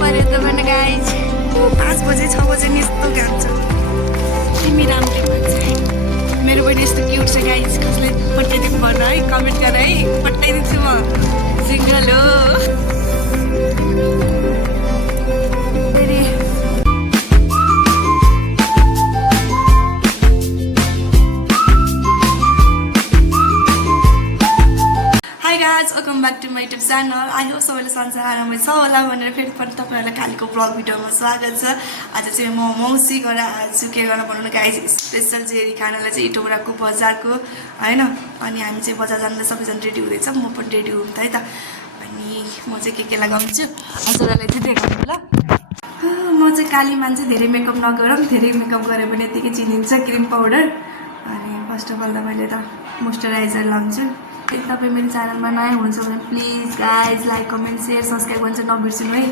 पऱ्यो त भने गाइज 5 बजे 6 बजे नि यस्तो घाम छ तिमी राम्रो मान्छे मेरो पनि यस्तो क्युट छ गाइज कसले पठाइदिनु भन है कमेन्ट गर है पठाइदिन्छु म सिङ्गल हो welcome back to my YouTube channel I hope सबैले सन्चै आरामै छ होला भनेर फेरि पनि तपाईँहरूलाई कालीको ब्लग भिडियोमा स्वागत छ आज चाहिँ म मौसी घर आएछु के गर्न बनाउनु गाइज स्पेसल जेरी खानालाई चाहिँ इटौराको बजारको होइन अनि हामी चाहिँ बजार जाँदा सबैजना रेडी हुँदैछ म पनि रेडी हुँ त है त अनि म चाहिँ के लगाउँछु हजुरहरूलाई चाहिँ देखाउनु ल म चाहिँ काली मान्छे धेरै मेकअप नगरौँ धेरै मेकअप गऱ्यो भने यतिकै चिनिन्छ क्रिम पाउडर अनि फर्स्ट अफ अल त मैले त मोइस्चराइजर लाउँछु तपाईँ मेरो च्यानलमा नयाँ हुनुहुन्छ भने please guys like comment share subscribe गर्न चाहिँ नबिर्सिनु है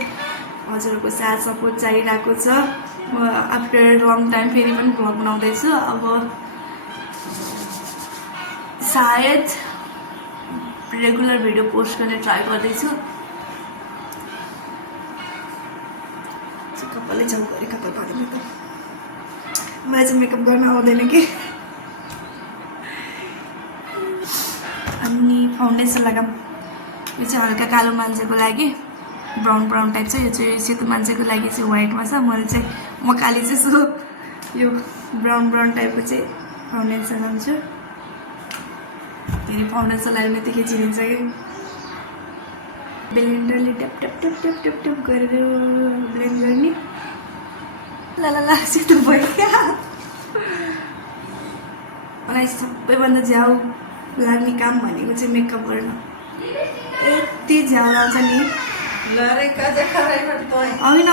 हजुरहरूको साथ सपोर्ट चाहिरहेको छ म आफ्टर लङ टाइम फेरि पनि भ्लग बनाउँदैछु अब सायद रेगुलर भिडियो पोस्ट गर्ने ट्राई गर्दैछु कपालै जाउँ गरे कपाल पारे मेकअप मलाई चाहिँ मेकअप गर्न आउँदैन कि अनि फाउन्डेसन लगाऊँ यो चाहिँ हल्का कालो मान्छेको लागि ब्राउन ब्राउन टाइप छ यो चाहिँ सेतो मान्छेको लागि चाहिँ व्हाइटमा छ मैले चाहिँ म काली चाहिँ सो यो ब्राउन ब्राउन टाइपको चाहिँ फाउन्डेसन लाउँछु फेरि फाउन्डेसन लगाएर यतिकै चिनिन्छ कि ब्लेन्डरले tap tap tap tap tap tap गरेर ब्लेन्ड गर्ने ल सेतो भयो क्या मलाई सबैभन्दा झ्याउ लाग्ने काम भनेको चाहिँ मेकअप गर्न यति झ्याउ लाउँछ नि होइन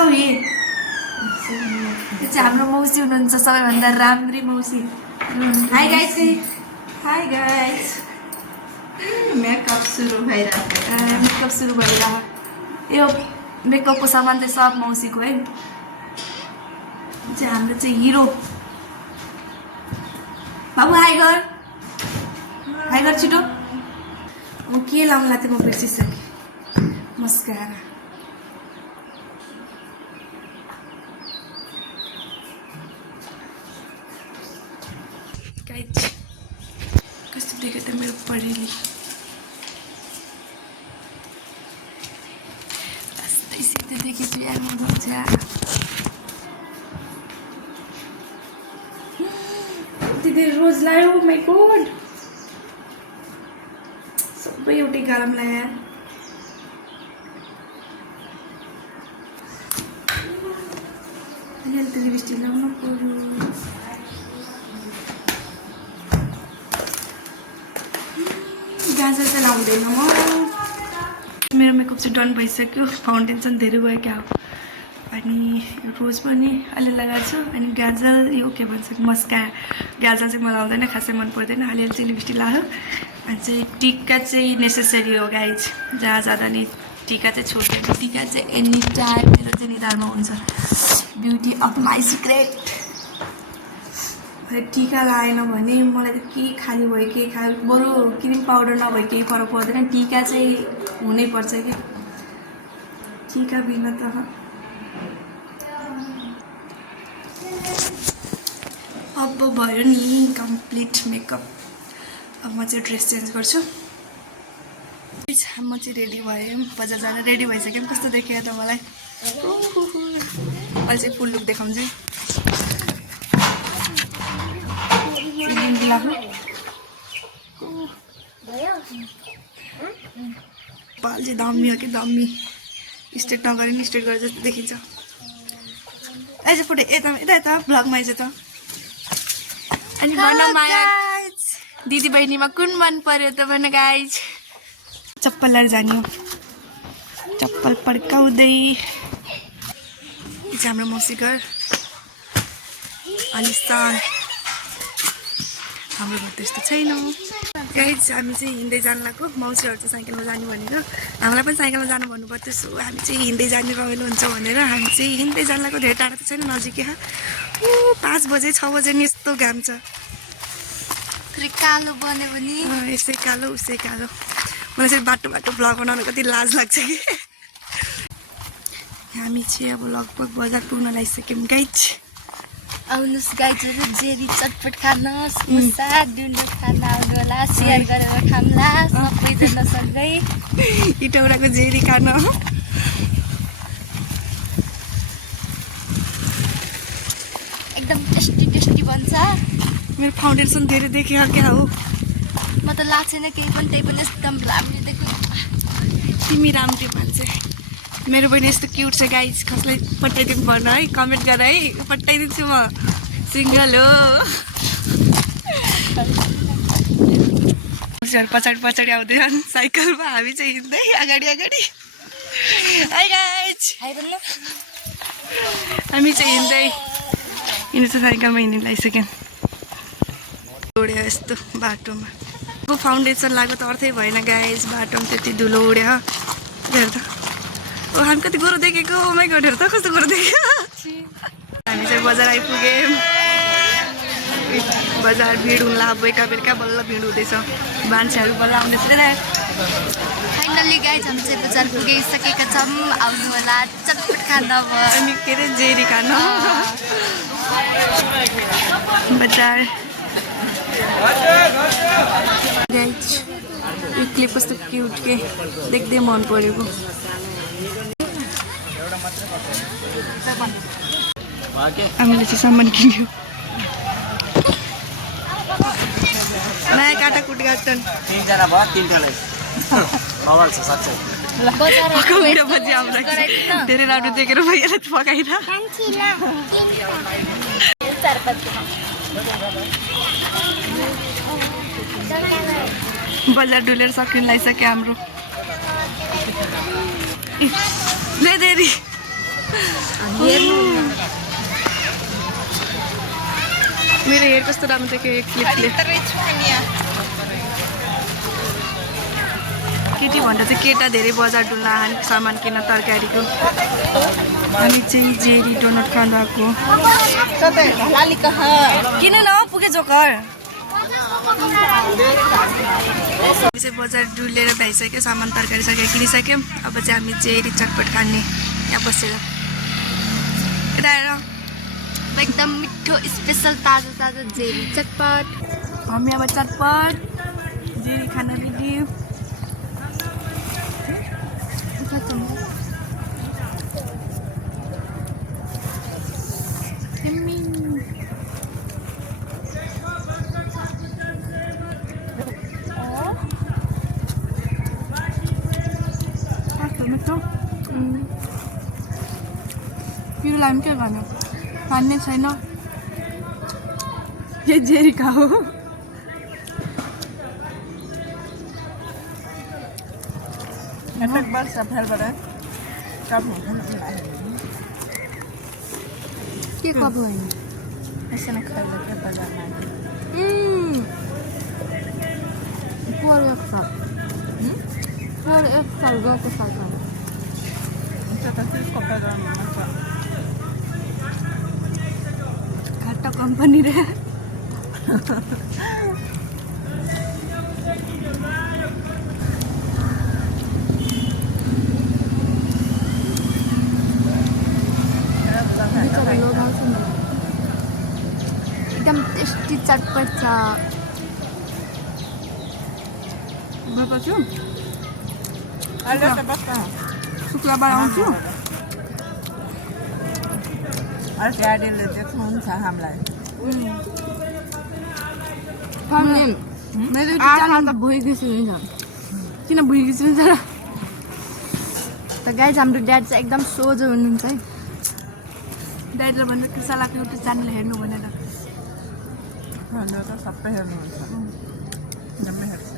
यो चाहिँ हाम्रो मौसी हुनुहुन्छ सबैभन्दा राम्री मौसी हाई गाइस मेकअप सुरु भइरहेको यो मेकअपको सामान चाहिँ सब मौसीको है चाहिँ हाम्रो चाहिँ हिरो बाबु हाई गर छिटो म के लाउँला त्यो म बिर्सिसकेँ मस्कारा गाइज कस्तो देख्यो त मेरो परेली यस्तै सिधै देखेछु यार म मजा यति धेरै रोज लायो माई गॉड सबै एउटै गालाम लाया अलिअलि त लिपस्टिक लगाउनु पर्यो गाजर चाहिँ लाउँदैन म मेरो मेकअप चाहिँ डन भइसक्यो फाउन्डेसन धेरै भयो क्या अनि रोज पनि अलि लगाएको छु अनि गाजल यो के भन्छ मस्का गाजल चाहिँ मलाई आउँदैन खासै मन पर्दैन अलिअलि चाहिँ लिपस्टिक लगायो अनि चाहिँ टिका चाहिँ नेसेसरी हो गाइज जहाँ जाँदा नि टिका चाहिँ छोड्दैन टिका चाहिँ एनी टाइम मेरो चाहिँ निधारमा हुन्छ ब्युटी अफ माई सिक्रेट टिका लगाएन भने मलाई त के खाली भयो के खायो बरु क्रिम पाउडर नभए केही फरक पर्दैन टिका चाहिँ हुनैपर्छ कि टिका बिना त अब भयो नि कम्प्लिट मेकअप अब म चाहिँ ड्रेस चेन्ज गर्छु म चाहिँ रेडी भएँ बजार जान रेडी भइसक्यो कस्तो देखियो त मलाई अहिले चाहिँ फुल लुक देखाउँछु पाल चाहिँ दामी हो कि दामी स्ट्रेट नगरे नि स्ट्रेट गरेर जस्तो देखिन्छ अहिले फोटो यता यता भ्लगमा आइज त अनि भन माया दिदी बहिनीमा कुन मन पर्यो त भन गाइज चप्पल लिएर जाने हो चप्पल पड्काउँदै चाहिँ हाम्रो मौसी घर अलिसान हाम्रो घर त्यस्तो छैन गाइज हामी चाहिँ हिँड्दै जानु लाग्यो मौसीहरू चाहिँ साइकलमा जाने भनेर हामीलाई पनि साइकलमा जानु भन्नुभयो सो हामी चाहिँ हिँड्दै जाने रमाइलो हुन्छ भनेर हामी चाहिँ हिँड्दै जानु लाग्यो धेरै टाढा त छैन नजिकै 5 बजे 6 बजे नि यस्तो घाम छ कालो बन्यो भने यसै कालो उसै कालो मलाई चाहिँ बाटो भ्लग बनाउनु कति लाज लाग्छ कि हामी चाहिँ अब लगभग बजार पुग्न लागिसक्यौँ गाइज। आउनुहोस् गाइजहरू जेरी चटपट खान समोसा डुन्डो खान आउनु होला सेयर गरेर खाम्ला सबैजना सँगै इटौराको जेरी खान। एकदम टेस्टी टेस्टी बन्छ। मेरो फाउन्डेसन धेरै देखियो क्या हो। म त लाग्छ छैन केही पनि त्यही पनि एकदम राम्रो देखो। तिमी राम्रो मान्छे। मेरो बहिनी यस्तो क्युट छ गाइज, कसलाई पठाइदिनु पर्न है, कमेन्ट गर है, पठाइदिन्छु म। सिङ्गल हो। पछाडि पछाडि आउँदैन साइकलमा, हामी चाहिँ हिँड्दै अगाडि अगाडि। हाई गाइज, हाई भन्नु। हामी चाहिँ हिँड्दै यिनीहरू चाहिँ साइकलमा हिँड्नु लागिसक्यौँ। उड्यो यस्तो बाटोमा। अब फाउन्डेसन लाग्यो त अर्थै भएन गाइज, बाटोमा त्यति धुलो उड्यो। हेर त, ओ हामी कति गोरो देखेको, ओमाइ गड, हेर त कस्तो गोरो देख्यो। हामी चाहिँ बजार आइपुग्यौँ। बजार भिड हुँला, बेलुका बेलुका बल्ल भिड हुँदैछ, मान्छेहरू बल्ल आउँदैछ। फाइनल्ली गाइज हामी चाहिँ बजार पुगिसकेका छौँ। आउनु होला चटपट खान। अनि के अरे जेरी खान बजार। गाइज यो क्लिप कस्तो क्युट के, देख्दै मन परेको। हामीले चाहिँ सामान किन्यो। नयाँ काटाकुट गर्छन्। तीनजना भयो, तीनजनालाई बवाल छ साँच्चै। मेरो पछि आउँदा धेरै राम्रो देखेर भइहाल्यो पकाइन। बजार डुलेर सकिन लागिसक्यो हाम्रो। ले देरी मेरो हेयर कस्तो राम्रो देख्यो एक क्लिपले। केटी भन्दा चाहिँ केटा धेरै बजार डुल्न सामान किन्न तरकारीको। हामी चाहिँ जेरी डोनट खान आएको। किन न पुगे जोकर। हामी चाहिँ बजार डुलेर भइसक्यो, सामान तरकारी सकेर किनिसक्यौँ। अब चाहिँ हामी जेरी चटपट खाने यहाँ बसेर। एकदम मिठो स्पेसल ताजा ताजा जेरी चटपट। हामी अब चटपट जेरी खान रेडी। पिरोलाई पनि के गर्नु, खाने छैन। के जेरी खाऊ। के कब होइन एक साल गएको साइकल घाटा कम्पनी रे। एकदम टेस्टी चटपट छ। शुक्रबार आउँछु। गाडीले देख्नुहुन्छ हामीलाई। मेरो भइगएछु नि किन भुइँगिछु नि त गाइज। हाम्रो ड्याड चाहिँ एकदम सोझो हुनुहुन्छ है। ड्याडीले भन्दा कृषालाको युट्युब च्यानल हेर्नु भनेर। सबै हेर्नुहुन्छ, जम्मै हेर्छ।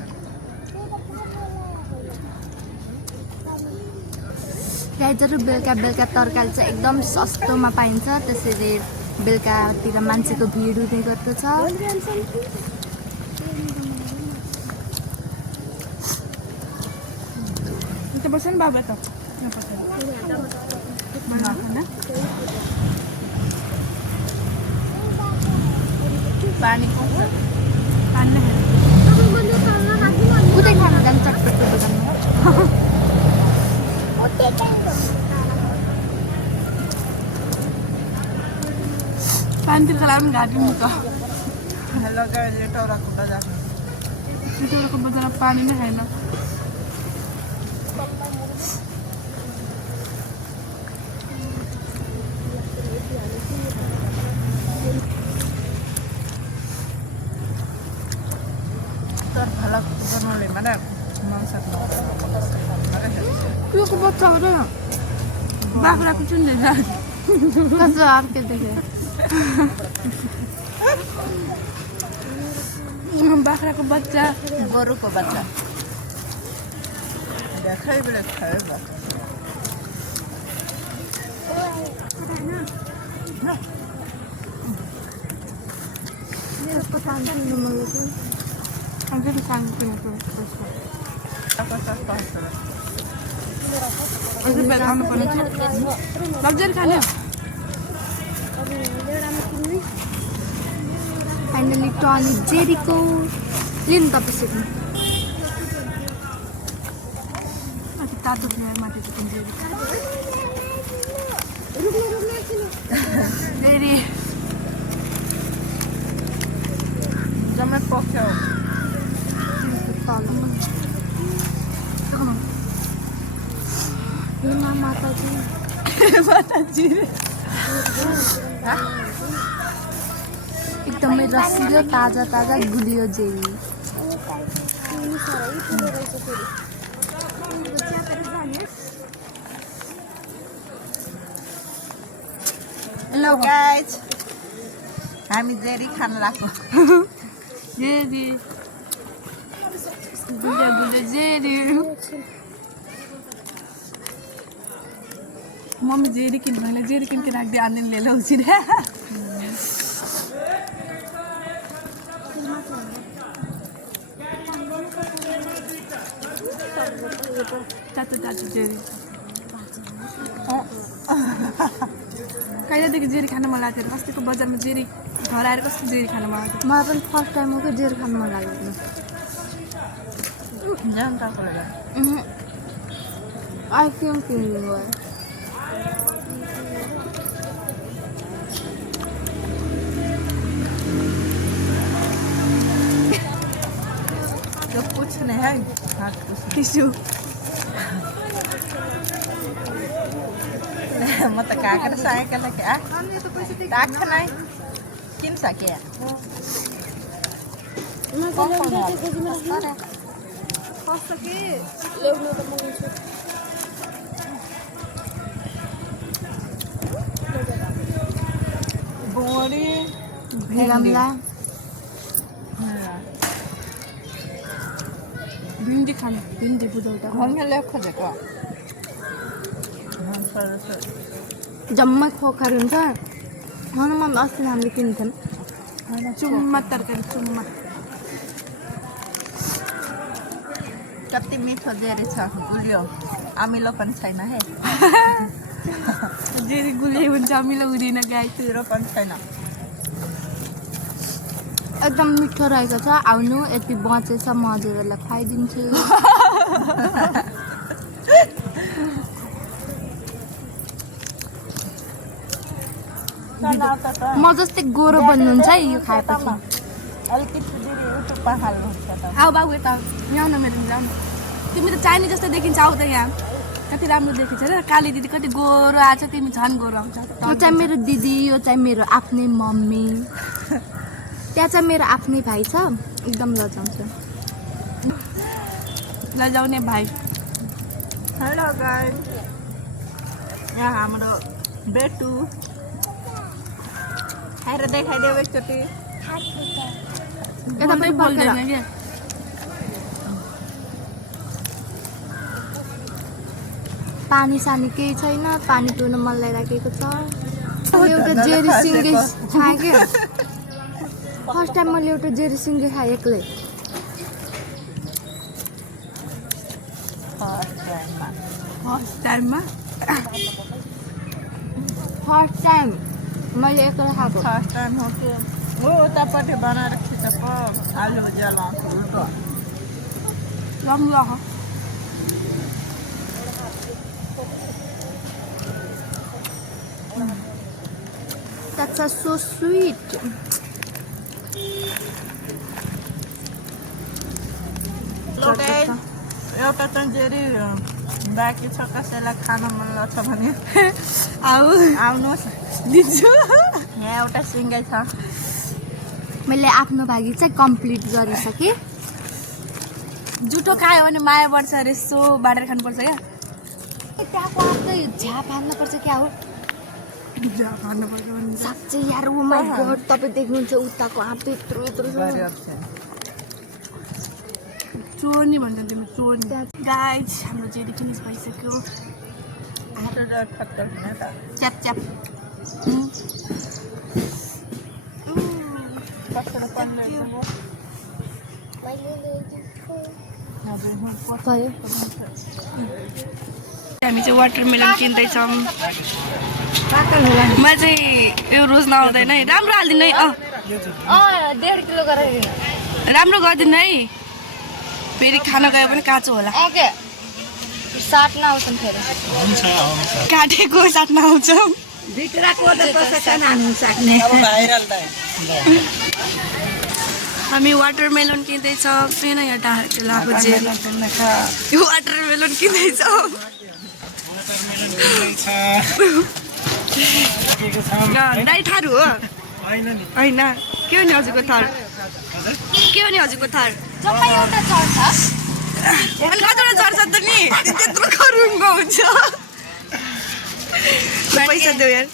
गाइजहरू बेलुका बेलुका तरकारी चाहिँ एकदम सस्तोमा पाइन्छ, त्यसैले बेलुकातिर मान्छेको भिड हुने गर्दछ। बस्छ नि बाबा त पानी उतै खानु जान्छ चटपटको दोकानमा। पानी खराब घाटी मुख हेलो गाइस ये टोराको बजार त्यो बजारमा पानी नै छैन तर फलक बनाउने मात्रै मांस यो को बच्चा हो र बाख्राको चुन्ने कस्तो अर्के देखे बाख्राको बच्चा गोरुको बच्चा देखै बेले खायो बा यसको पानी पिउनु मन लाग्यो अन्त त्यो पानी पिउनु अझै बेला खानु पर्ने लग्जरी खाने फाइनली टनिक जेरीको लिनु तपाईँ अझै तातो फ्लेभर माथि चाहिँ जेरी जम्मै पक्यो माताजी एकदमै रसिलो ताजा ताजा गुलियो जेरी हेलो गाइस हामी जेरी खान लाग्यो जेरी गुलियो गुलियो जेरी मम्मी जेरी किन भने जेरी किन के राख दे आने ले लो उसी रे तातो तातो जेरी कहिलेदेखि जेरी खान मन लाग्थ्यो कतिको बजारमा जेरी घर आएर कस्तो जेरी खान मन लाग्थ्यो मलाई पनि फर्स्ट टाइम हो कि जेरी खानु मन लागेको जनताको लागि आइसक्रिम किन्नु गयो यो कुछ नहीं है हाथ कुछ टिस्यु म त काकर साइकल क्या ताख नहीं किन सके बोरी भिरामला भिन्डी खानु भिन्डी बुझाउँदा घरमा ल्याएको खोजेको जम्मै खोखर हुन्छ हनुमान अस्ति हामीले किन्थ्यौँ चुम्मा तरकारी चुम्मा कति मिठो जेरी छ गुलियो अमिलो पनि छैन है जेरी गुलियो हुन्छ अमिलो हुँदैन गाई पिरो पनि छैन एकदम मिठो रहेको छ आउनु यति बचेछ म हजुरहरूलाई खुवाइदिन्छु म जस्तै गोरो बन्नुहुन्छ है यो खाएपछि अलिकति जेरी युट्युबमा हाल्नुहुन्छ त आऊ बाबु यता यहाँ न मेरो जाऊ न तिमी त चाइनी जस्तो देखिन्छ आऊ त यहाँ कति राम्रो देखिन्छ र काली दिदी कति गोरो आएको छ तिमी झन् गोरो आउँछ यो चाहिँ मेरो दिदी यो चाहिँ मेरो आफ्नै मम्मी त्यहाँ चाहिँ मेरो आफ्नै भाइ छ एकदम लजाउँछ लजाउने भाइ हेलो गाइस यहाँ हाम्रो बेटु खाएर देखाइदेऊ एकचोटि यता पनि बोल्दैन क्या पानी सानी केही छैन पानी पिउन मन लागिराखेको छ एउटा जेरी सिङ्गे खाएँ क्या फर्स्ट टाइम मैले एउटा जेरी सिङ्गे खाएँ एक्लै फर्स्ट टाइममा फर्स्ट टाइम मैले एक्लै खाएको फर्स्ट टाइम हो कि हो उतापट्टि बनाएर खिच आलु जलाउँछु उल्टो राम्रो हो That's so sweet. एउटा त जेरी बाँकी छ कसैलाई खान मन लाग्छ भने आउनुहोस् दिन्छु यहाँ एउटा सिँगै छ मैले आफ्नो भागी चाहिँ कम्प्लिट गरिसकेँ जुठो खायो भने माया बढ्छ अरे सो बाँडेर खानुपर्छ क्या त्यहाँको आफ्नै झ्याप हान्नुपर्छ क्या हो खानुपर्छ भने साँच्चै यार ओ माई गड तपाईँ देख्नुहुन्छ उताको आँप यत्रो यत्रो छ चोर्नी भन्छ तिमी चोर्नी गाइज हाम्रो जेरी फिनिस भइसक्यो च्याप च्याप भयो हामी चाहिँ वाटरमेलन किन्दैछौँ म चाहिँ यो रोज नआउँदैन है राम्रो हालिदिनु है 1.5 किलो गरेर राम्रो गरिदिनु है फेरि खाना गयो भने काँचो होला ओके साट्न आउँछन् फेरि काटेको साट्न आउँछ हामी वाटरमेलन किन्दैछौँ फेरि यहाँ डाँडा लगाएको जेरी वाटरमेलन किन्दैछौँ दाइ थारू हो होइन के हो नि हजुरको थर के हो नि हजुरको थर जम्मै एउटा चढ्छ अनि कतिवटा चढ्छ त नि त्यत्रो खरुङ्गो हुन्छ पैसा देऊ यार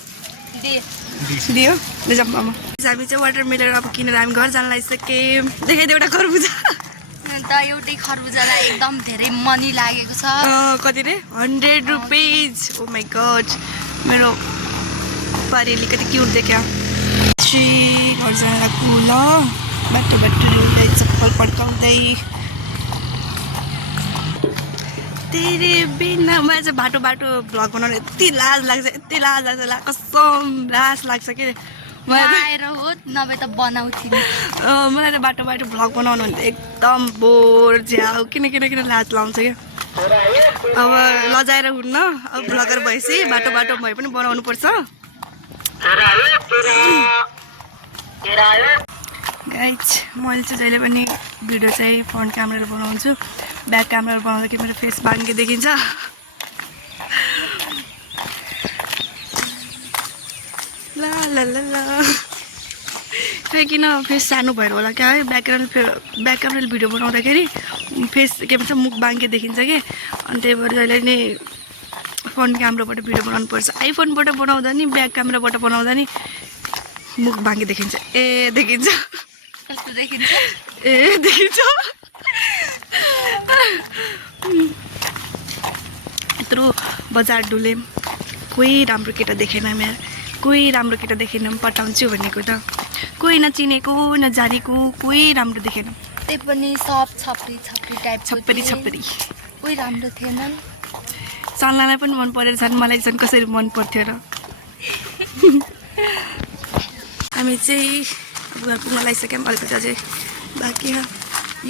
दियो जम्पामा हामी चाहिँ वाटरमेलन अब किनेर हामी घर जान लागिसक्यौँ देखाइदियो एउटा खरबुजा अन्त एउटै खरबुजालाई एकदम धेरै मनी लागेको छ कति रे 100 रुपिज ओ माई गड मेरो पारी अलिकति क्युट देख्यो घर जान लाग्नु ल बाटो रुँदै चप्पल पड्काउँदै तेरे बिना मलाई चाहिँ बाटो भ्लग बनाउनु यति लाज लाग्छ कसम लाज लाग्छ कि आएर हो नभए त बनाउँथ्यो मलाई त बाटो भ्लग बनाउनु भने एकदम बोर झ्याउ किन लाज लाउँछ क्या अब लजाएर हुन्न अब भ्लगर भएपछि बाटो भए पनि बनाउनु पर्छ गाइज मैले चाहिँ जहिले पनि भिडियो चाहिँ फ्रन्ट क्यामेराले बनाउँछु ब्याक क्यामेराले बनाउँदाखेरि मेरो फेस बाङ्गे देखिन्छ ला ला ला ला फेरि किन फेस सानो भएर होला क्या है ब्याक क्यामेराले भिडियो बनाउँदाखेरि फेस के भन्छ मुख बाङ्गे देखिन्छ कि अनि त्यही भएर जहिले नै फ्रन्ट क्यामेराबाट भिडियो बनाउनुपर्छ आइफोनबाट बनाउँदा नि ब्याक क्यामेराबाट बनाउँदा नि मुख बाङ्गे देखिन्छ देखिन्छ कस्तो देखिन्छ देखिन्छ यत्रो बजार डुल्यौँ कोही राम्रो केटा देखेन मेरो कोही राम्रो केटा देखेन पटाउँछु भनेको त कोही नचिनेको नजानेको कोही राम्रो देखेन त्यही पनि सब छप्री टाइप छप्परी कोही राम्रो थिएनन् सल्लाहलाई पनि मन परेर झन् मलाई झन् कसरी मन पर्थ्यो र हामी चाहिँ घर पुग्न लागिसक्यौँ अलिकति अझै बाँकी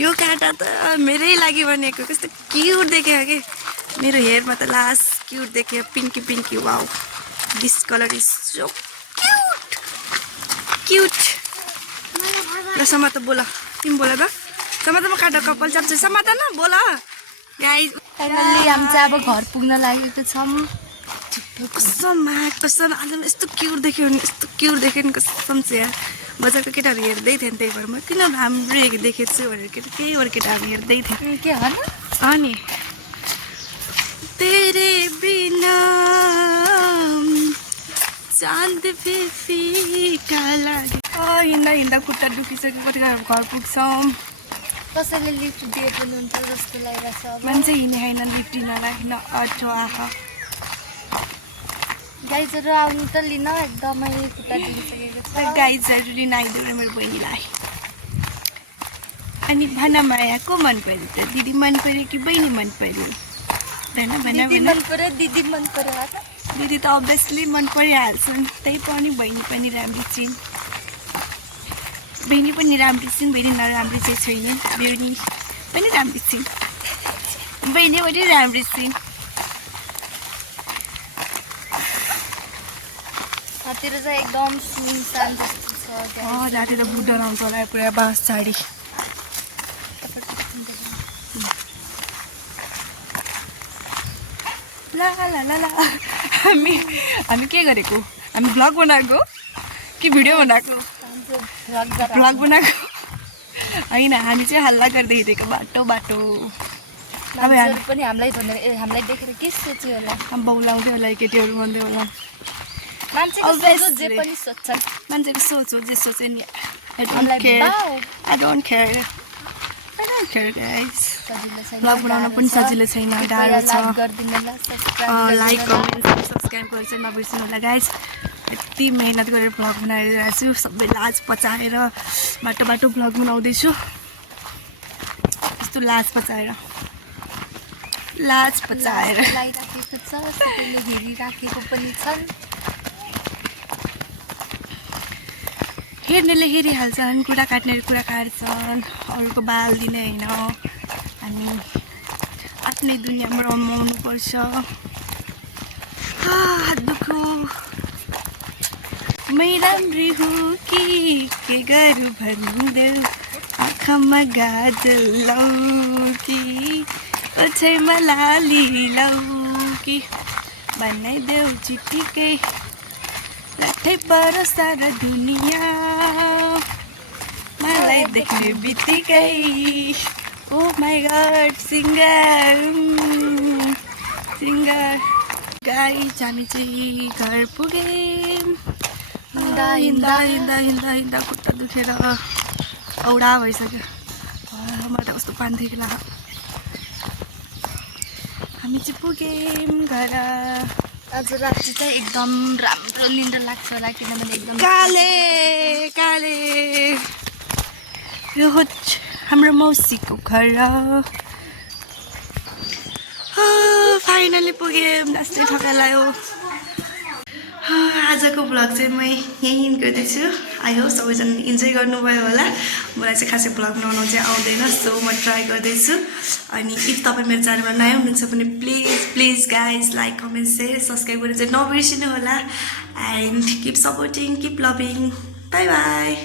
यो काँटा त मेरै लागि भनेको कस्तो क्युट देख्यो कि मेरो हेयरमा त लास्ट क्युट देख्यो Pinky wow this colour is so cute ल समात बोला तिमी बोला त समात म काँटा कपाल चाप्छु समात न बोला गाइज फाइनल्ली हामी चाहिँ अब घर पुग्न लागेको छौँ कसम आज यस्तो क्युट देख्यो भने नि कसम चाहिँ यार बजारको केटाहरू हेर्दै थिएँ त्यही भएर म किन राम्रो देखेको छु भनेर त्यही भएर केटाहरू हेर्दै थिएँ के हो अनि तेरे बिना चाँद फीका लाग्यो हिँड्दा खुट्टा दुखिसक्यो कतिजना घर पुग्छौँ कसैले लिफ्ट दिए पनि हुन्छ जस्तो लागिरहेको छ मान्छे हिँड्ने होइन लिफ्ट हिँड्न अठो आँखा गाइजहरू आउनु त लिन एकदमै खुट्टा दुखिसकेको छ गाइजहरू लिन आइदियो मेरो बहिनीलाई अनि भन माया को मन पर्यो त दिदी मन पर्यो कि बहिनी मन पर्यो दिदी मन पर्यो दिदी त अभियसली मन परिहाल्छ त्यही पनि बहिनी पनि राम्री छिन् बहिनी पनि राम्री छिन् बहिनी नराम्री चाहिँ छैन बहिनी पनि राम्री छिन् बहिनी पनि राम्री छिन् रातिर चाहिँ एकदम सुनसान जस्तो छ guys। राति त बुढो आउँछ होला पुरा बाँस झाडी ला ला ला ला हामी के गरेको हामी भ्लग बनाएको कि भिडियो बनाएको भ्लग बनाएको होइन हामी चाहिँ हल्ला गर्दै हिँडेको बाटो बाटो अब पनि हामीलाई देखेर के सोच्यो होला बौलाउँदै होला केटीहरू भन्दै होला मान्छेको सोच जे पनि सोच्छन् मान्छेको सोच हो जे सोचे नि I don't care guys vlog बनाउन पनि सजिलो छैन गाह्रो छ लाइक कमेन्ट सब्सक्राइब गरेर चाहिँ नबिर्सिनु होला गाइस यति मेहनत गरेर भ्लग बनाइरहेको छु सबै लाज पचाएर बाटो बाटो भ्लग बनाउँदैछु यस्तो लाज पचाएर लगाइराखेको छ सबैले हेरिराखेको पनि छन् हेर्नेले हेरिहाल्छन् कुरा काट्नेले कुरा काट्छन् अरूको बाल दिने होइन हामी आफ्नै दुनियाँमा रमाउनुपर्छ दुःखो मै राम्री हो कि के गरौँ भन्देऊ आँखामा गाजल लाऊ कि ओछ्याइमा लाली लाऊ कि बनाइदेऊ चिटिकै लट्ठै पर सारा दुनियाँ मलाई देख्ने बित्तिकै ओ माई गड सिङ्गर गाइस हामी चाहिँ घर पुग्यौँ हिँड्दा खुट्टा दुखेर औडा भइसक्यो मलाई त कस्तो पानी थियो कि हामी चाहिँ पुग्यौँ घर आज राति चाहिँ एकदम राम्रो निन्द्रा लाग्छ होला किनभने एकदम काले यो हो हाम्रो मौसीको घर फाइनली पुग्यौँ लास्टै थकाइ लाग्यो आजको भ्लग चाहिँ म यहीँ गर्दैछु आई होप सबैजना इन्जोय गर्नुभयो होला मलाई चाहिँ खासै भ्लग बनाउनु चाहिँ आउँदैन सो म ट्राई गर्दैछु अनि इफ तपाईँ मेरो च्यानलमा नयाँ हुनुहुन्छ भने please guys like comment share subscribe गरेर चाहिँ नबिर्सिनु होला and keep supporting keep loving by by